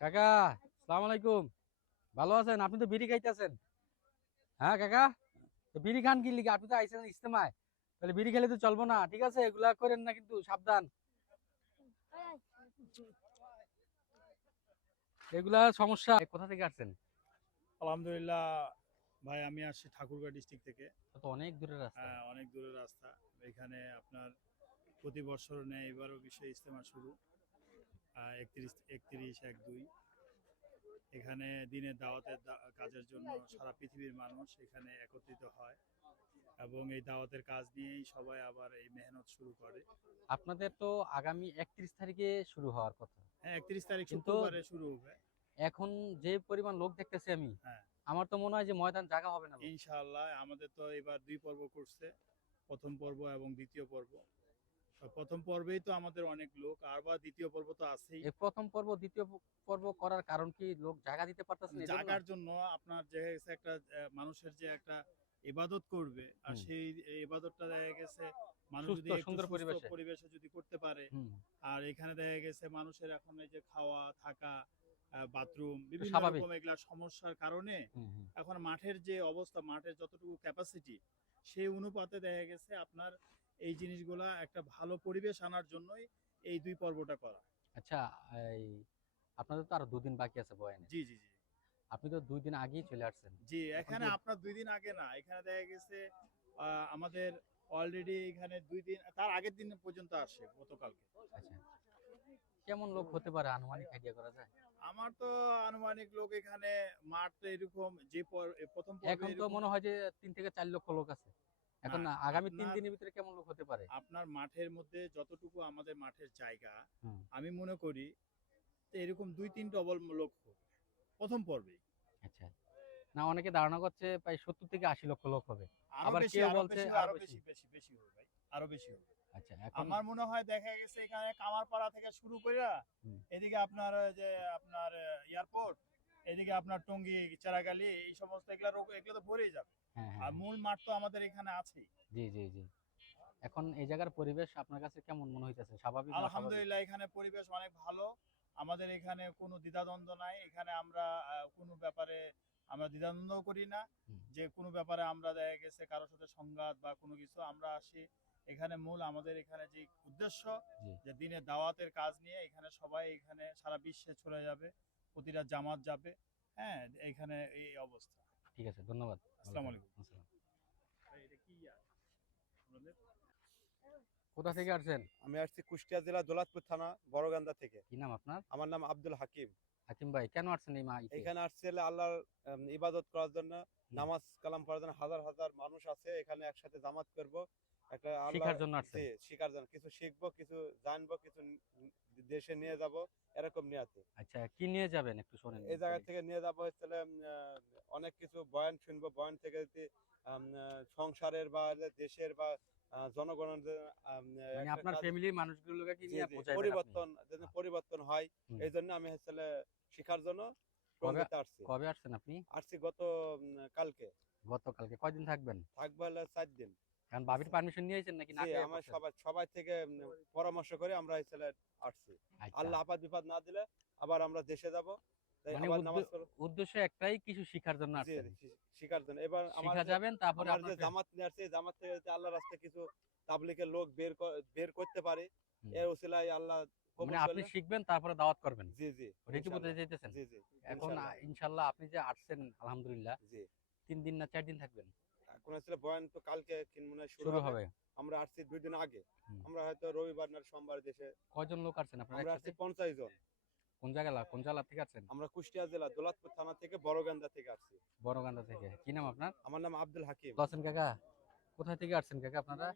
কাকা, সালাম আলাইকুম। ভালো আছেন? আপনি তো বিড়ি খাইতেছেন। হ্যাঁ কাকা, তো বিড়ি খান কি লিগে? আপনি তো আইছেন ইজতেমায়, তাহলে বিড়ি খেলে তো চলবো না। ঠিক আছে, এগুলা করেন না কিন্তু, সাবধান। এগুলা সমস্যা। কোথা থেকে আসছেন? আলহামদুলিল্লাহ ভাই, আমি আসছি ঠাকুরগাঁও ডিস্ট্রিক্ট থেকে। তো অনেক দূরের রাস্তা। হ্যাঁ, অনেক দূরের রাস্তা। এখানে আপনার প্রতি বছর নেয়, এবারও বিশ্ব ইজতেমা শুরু 31-1-2। এখানে দিনের দাওয়াতের কাজের জন্য সারা পৃথিবীর মানুষ এখানে একত্রিত হয় এবং এই দাওয়াতের কাজ নিয়েই সবাই আবার এই মেহনত শুরু করে। আপনাদের তো আগামী 31 তারিখে শুরু হওয়ার কথা, হ্যাঁ, 31 তারিখ কিন্তু শুক্রবারে শুরু হবে। এখন যে পরিমাণ লোক দেখতেছি আমি, হ্যাঁ, আমার তো মনে হয় যে ময়দান জায়গা হবে না লোক। ইনশাআল্লাহ আমাদের তো এবার 2 পর্ব করছে, প্রথম পর্ব এবং দ্বিতীয় পর্ব। প্রথম পর্বেই তো আমাদের অনেক লোক, আর বা দ্বিতীয় পর্ব তো আছেই। এই প্রথম পর্ব দ্বিতীয় পর্ব করার কারণ কি, লোক জায়গা দিতে পারতেছে না এই জন্য? জাগার জন্য আপনার যে হচ্ছে একটা মানুষের যে একটা ইবাদত করবে, আর হুম। সেই ইবাদতটা দেখা গেছে মানুষ সুস্থ যদি একটু সুন্দর সুস্থ পরিবেশে। পরিবেশে যদি করতে পারে। হুম। আর এখানে দেখা গেছে মানুষের এখন এই যে খাওয়া থাকা, বাথরুম, একটু বিভিন্ন স্বাভাবিক। রকম এগুলা সমস্যার কারণে হুম হুম। এখন মাঠের যে অবস্থা, মাঠের যতটুকু ক্যাপাসিটি, সেই অনুপাতে দেখা গেছে আপনার এই জিনিসগুলা একটা ভালো পরিবেশ আনার জন্যই এই 2 পর্বটা করা। আচ্ছা, এই আপনাদের তো আরো 2 দিন বাকি আছে বয়ানে। জি জি জি আপনি তো 2 দিন আগেই চলে আসছেন। জি। এখন এখানে কি? আপনার 2 দিন আগে না, এখানে দেখা গেছে আমাদের অলরেডি এখানে 2 দিন, তার আগের দিন পর্যন্ত আসে গতকালকে। আচ্ছা, কেমন লোক হতে পারে আনুমানিক আইডিয়া করা যায়? আমার তো আনুমানিক লোক এখানে মাঠ এরকম যে প্রথম পর্বে এখন তো এরকম। মনে হয় যে 3 থেকে 4 লক্ষ লোক আছে। না, এখন আগামী তিন আপনার দিনের ভিতরে কেমন লোক হতে পারে? আপনার মাঠের মধ্যে যতটুকু আমাদের মাঠের জায়গা, হুম। আমি মনে করি যে এরকম 2-3 ডবল লোক হবে প্রথম পর্বে। আচ্ছা, না অনেকে ধারণা করছে প্রায় 70 থেকে 80 লক্ষ লোক হবে। আরো আবার বেশি, কেউ আরো বলছে বেশি, আরো আরো বেশি। বেশি বেশি বেশি হবে ভাই, আরো বেশি হবে। আচ্ছা এখন। আমার মনে হয় দেখা গেছে এখানে কামারপাড়া থেকে শুরু করে হুম। এদিকে আপনার ওই যে আপনার এয়ারপোর্ট, এদিকে আপনার টঙ্গী, চারাগালি, এই সমস্ত এগুলা এগুলো তো ভরেই যাবে। হ্যাঁ হ্যাঁ আর হ্যাঁ। মূল মাঠ তো আমাদের এখানে আছেই। জি জি জি। এখন এই জায়গার পরিবেশ আপনার কাছে কেমন মনে হইতেছে, স্বাভাবিক না অস্বাভাবিক? আলহামদুলিল্লাহ, এখানে পরিবেশ অনেক ভালো। আমাদের এখানে কোনো দ্বিধাদ্বন্দ্ব নাই। এখানে আমরা কোনো ব্যাপারে আমরা দ্বিধাদ্বন্দ্ব করি না। হুম। যে কোনো ব্যাপারে আমরা দেখা গেছে কারোর সাথে সংঘাত বা কোনো কিছু আমরা আসি। এখানে মূল আমাদের এখানে যে উদ্দেশ্য, জি। যে দিনের দাওয়াতের কাজ নিয়ে এখানে সবাই এখানে সারা বিশ্বে ছড়ে যাবে। প্রতিটা জামাত যাবে। হ্যাঁ, এখানে এই অবস্থা। ঠিক আছে, ধন্যবাদ। ভালো আসসালামু থাকবেন। আলাইকুম। আসসালাম। ভাই, এটা কি আপনাদের? কোথা থেকে আসছেন? আমি আসছি কুষ্টিয়া জেলা দৌলতপুর থানা বড়গান্দা থেকে। কি নাম আপনার? আমার নাম আব্দুল হাকিম। হাকিম ভাই, কেন আসছেন এই মাইতে? এখানে আসছি হলে আল্লাহর ইবাদত করার জন্য, হুম। নামাজ কালাম পড়ার জন্য। হাজার হাজার মানুষ আছে এখানে, একসাথে জামাত করব। একটা আল্লাহ শিখার জন্য আসছেন? জি শিকার জন্য, কিছু শিখবো, কিছু জানবো, কিছু দেশে নিয়ে যাব, এরকম নিয়াতে। আচ্ছা, কি নিয়ে যাবেন একটু শোনেন এই জায়গা বলি। থেকে নিয়ে যাবো হচ্ছে অনেক কিছু বয়ান শুনবো। বয়ান থেকে যদি সংসারের বা দেশের বা জনগণের মানে একটা আপনার কাজ, ফ্যামিলির মানুষগুলোকে কি জি নিয়ে জি, বোঝাবেন আপনি? পরিবর্তন যেন পরিবর্তন হয়, হুম। এই জন্য আমি হচ্ছে শিখার জন্য কবে টঙ্গীতে আসছি। কবে আসছেন আপনি? আসছি গত কালকে। গতকালকে? কয়দিন থাকবেন? থাকবো হলো 4 দিন। কারণ ভাবির পারমিশন নিয়েছেন নাকি না জি, খেয়ে আমার পড়ছেন? সবাই সবাই থেকে পরামর্শ করে আমরা হচ্ছে আসছি। আচ্ছা, আল্লাহ আপাত বিপদ না দিলে আবার আমরা দেশে যাব, তাই মানে আবার নামাজ পড়ব। উদ্দেশ্য একটাই, কিছু শিখার জন্য জি, আসছেন। শিখার জন্য। এবার শিখা যাবেন, তারপরে আমার আপনার যে জামাত নিয়ে আসছে, এই জামাত থেকে যদি আল্লাহর রাস্তায় কিছু তাবলীগের লোক বের করতে পারি, হুম। এর উসিলায় আল্লাহ মানে কবুল আপনি করলে। শিখবেন তারপরে দাওয়াত করবেন। জি জি, ওটাই কি বলতে ইনশাল্লাহ। চাইতেছেন? জি জি, এখন ইনশাল্লাহ। ইনশাল্লাহ আপনি যে আসছেন, আলহামদুলিল্লাহ, জি, 3 দিন না 4 দিন থাকবেন? এখন আসলে বয়ান তো কালকে মনে হয় শুরু শুরু হবে। হবে। আমরা আসছি 2 দিন আগে। হুম। আমরা হয়তো রবিবার না সোমবার দেশে। কয়জন লোক আসছেন আপনারা আমরা একসাথে? আসছি 50 জন। কোন জেলা থেকে আসছেন? আমরা কুষ্টিয়া জেলা দৌলতপুর থানা থেকে বড়গান্দা থেকে আসছি। বড়গান্দা থেকে। কি নাম আপনার? আমার নাম আব্দুল হাকিম। ভালো আছেন কাকা? কোথা থেকে আসছেন কাকা আপনারা?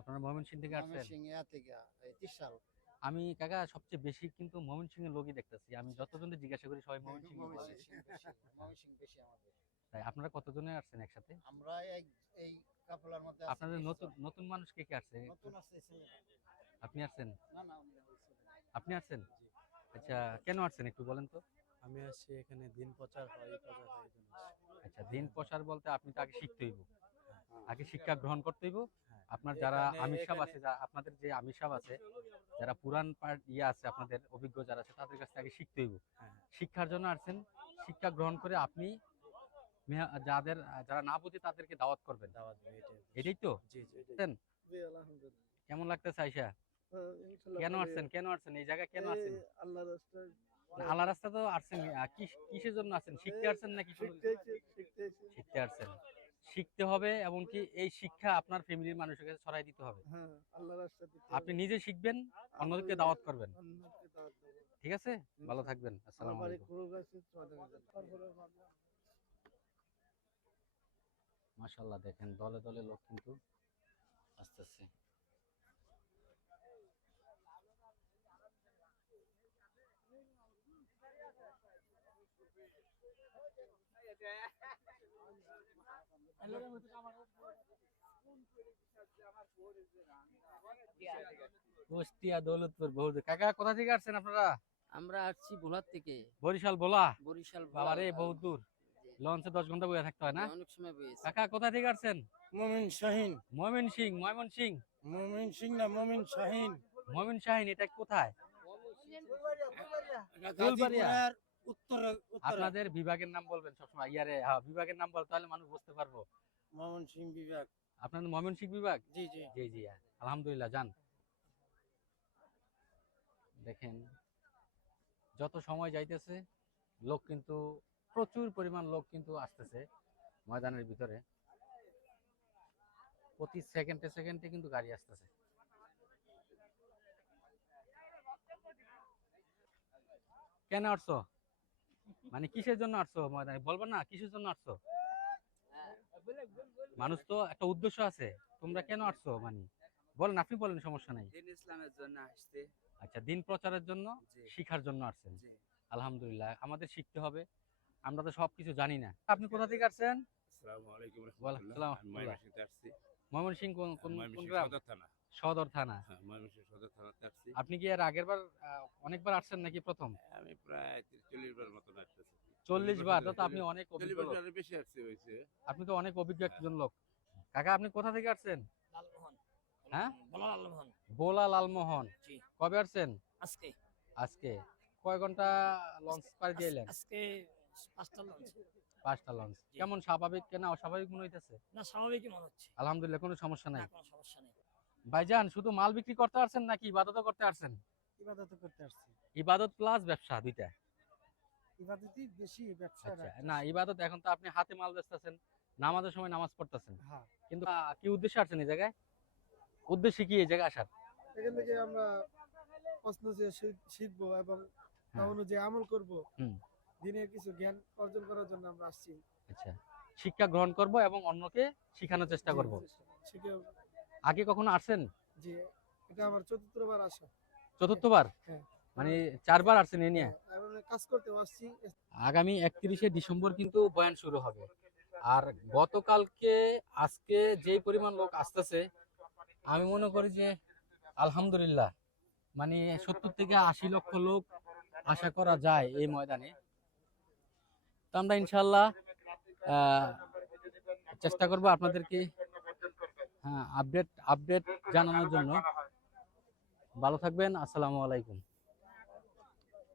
আপনারা ময়মনসিংহ থেকে আসছেন? আমি কাকা সবচেয়ে বেশি কিন্তু ময়মনসিংহের লোকই দেখতেছি। আমি যতজনকে জিজ্ঞাসা করি সবাই ময়মনসিংহ বলে। তাই আপনারা কতজনে আসছেন একসাথে? আমরা এই কাফেলার মধ্যে আছি আপনাদের 20 নতুন জন। নতুন মানুষ কে কে আসছে? নতুন আছে ছেলেরা। আপনি আসছেন? না না আমরা হইছে না। আপনি আসছেন? আচ্ছা, কেন আসছেন একটু বলেন তো? আমি আসছি এখানে দিন প্রচার হয় এই জন্য আসছি। আচ্ছা, দিন প্রসার বলতে আপনি তো আগে শিখতে হইব। আগে শিক্ষা গ্রহণ করতে হইব, আপনার যারা এখানে- আমির সাহেব এখানে- আছে, আপনাদের যে আমির সাহেব আছে, যারা পুরান আছে আপনাদের অভিজ্ঞ যারা আছে, তাদের কাছ থেকে শিখতে হইব। হ্যাঁ। শিক্ষার জন্য আসছেন, শিক্ষা গ্রহণ করে আপনি যারা না বুঝে তাদেরকে দাওয়াত করবেন। দাওয়াত দেবে, এটাই। এটাই তো জি জি বুঝছেন? জি আলহামদুলিল্লাহ। কেমন লাগতেছে আইসা? ইনশাআল্লাহ কেন ভালোই আসছেন, আছে। কেন আসছেন এই জায়গায়, কেন আসছেন? আল্লাহর রাস্তায় না, আল্লাহ রাস্তা তো আসছেন, কিসের জন্য আসছেন? শিখতে আসছেন নাকি কোনো কিছু? শিখতে শিখতে আসছেন। শিখতে হবে, এমনকি এই শিক্ষা আপনার ফ্যামিলির মানুষের কাছে ছড়াই দিতে হবে। হ্যাঁ আল্লাহর রাস্তা দিতে আপনি নিজে শিখবেন, অন্যদেরকে দাওয়াত করবেন। অন্যকে দাওয়াত দেব। ঠিক আছে, ভালো থাকবেন। আমার আসসালামু বাড়ি আলাইকুম। কুড়ুগাছি, তারপরে মাশাআল্লাহ, দেখেন দলে দলে লোক কিন্তু আসতেছে। কুষ্টিয়া দৌলতপুর বহুত। কাকা কোথা থেকে আসছেন আপনারা? আমরা আসছি ভোলার থেকে, বরিশাল ভোলা? বরিশাল বাবা রে, বহুত দূর। লঞ্চে 10 ঘন্টা বসে থাকতে হয় না? অনেক সময় পেয়েছি। কাকা কোথা থেকে আসছেন? মুমিন শাহিন, ময়মনসিং। মুমিন সিং না মুমিন শাহিন, ময়মন শাহিন, এটা কোথায়? গাজীপুরের উত্তরে আপনাদের বিভাগের নাম বলবেন সবসময়। হ্যাঁ, বিভাগের নাম বল, তাহলে মানুষ বুঝতে পারবো। মুমিন সিং বিভাগ। আপনাদের ময়মনসিং বিভাগ? জি জি। জি জি, আলহামদুলিল্লাহ। যান, দেখেন যত সময় যাইতেছে লোক কিন্তু প্রচুর পরিমাণ লোক কিন্তু আসতেছে ময়দানের ভিতরে। প্রতি সেকেন্ডে সেকেন্ডে কিন্তু গাড়ি আসতেছে। কেন আসছো, মানে কিসের জন্য আসছো ময়দানে? বলবো না কিসের জন্য আসছো? মানুষ তো একটা উদ্দেশ্য আছে, তোমরা কেন আসছো মানে বলেন, আপনি বলেন, সমস্যা নাই। দিন ইসলামের জন্য আসছে। আচ্ছা, দিন প্রচারের জন্য, জি। শিখার জন্য আসছেন। জি। আলহামদুলিল্লাহ, আমাদের শিখতে হবে, আমরা তো সবকিছু জানি না। আপনি কোথা থেকে আসছেন? আসসালামু আলাইকুম ওয়ালাইকুম রাহমাতুল্লাহ। আসসালাম। আমি ময়মনসিংহ থেকে আসছি। ময়মনসিং কোন কোন ময়মনসিংহ গ্রাম? সদর থানা। সদর থানা। হ্যাঁ, ময়মনসিংহ সদর থানাতে আসছি। আপনি কি এর আগের বার অনেকবার আসছেন নাকি প্রথম? আমি প্রায় 40 বার মতন আসতেছি। 40 বার? তো আপনি অনেক 40 অভিজ্ঞ লোক। বারের বেশি আসছে হয়েছে। আপনি তো অনেক অভিজ্ঞ একজন লোক। কাকা, আপনি কোথা থেকে আসছেন? লালমোহন। হ্যাঁ? বলা লালমোহন। বোলা লালমোহন। জি। কবে আসছেন? আজকে। আজকে। কয় ঘন্টা লঞ্চ পাড়ি দিলেন? আজকে 5টা লঞ্চ। 5টা লঞ্চ। জি। কেমন, স্বাভাবিক না অস্বাভাবিক মনে হইতেছে? না, স্বাভাবিকই মনে হচ্ছে। আলহামদুলিল্লাহ, কোনো সমস্যা নাই। না, কোনো সমস্যা নেই। ভাইজান, শুধু মাল বিক্রি করতে আসছেন নাকি ইবাদত করতে আসছেন? ইবাদত করতে আসছি। ইবাদত প্লাস ব্যবসা দুইটা? ইবাদতই বেশি, ব্যবসা আচ্ছা, না ইবাদত, এখন তো আপনি হাতে মাল বেচতেছেন, নামাজের সময় নামাজ পড়তেছেন, হ্যাঁ। কিন্তু কি উদ্দেশ্যে আসছেন এই জায়গায়? উদ্দেশ্য কি এই জায়গায় আসার? এখান থেকে আমরা প্রশ্ন যে শিখবো এবং তা হ্যাঁ। অনুযায়ী আমল করব। হুম। দিনের কিছু জ্ঞান অর্জন করার জন্য আমরা আসছি। আচ্ছা, শিক্ষা গ্রহণ করব এবং অন্যকে শিখানোর চেষ্টা করব। শিখে আগে কখনো আসছেন? জি, এটা আমার ৪র্থবার আসা। চতুর্থবার? হ্যাঁ। মানে 4বার আসছেন এই নিয়ে? এবং কাজ করতে আসছি। আগামী 31শে ডিসেম্বর কিন্তু বয়ান শুরু হবে। আর গতকালকে আজকে যে পরিমাণ লোক আসতেছে, আমি মনে করি যে আলহামদুলিল্লাহ, মানে 70 থেকে 80 লক্ষ লোক আশা করা যায় এই ময়দানে। তো আমরা ইনশাল্লাহ চেষ্টা করব আপনাদেরকে আপডেট জানানোর জন্য। ভালো থাকবেন। আসসালামু আলাইকুম।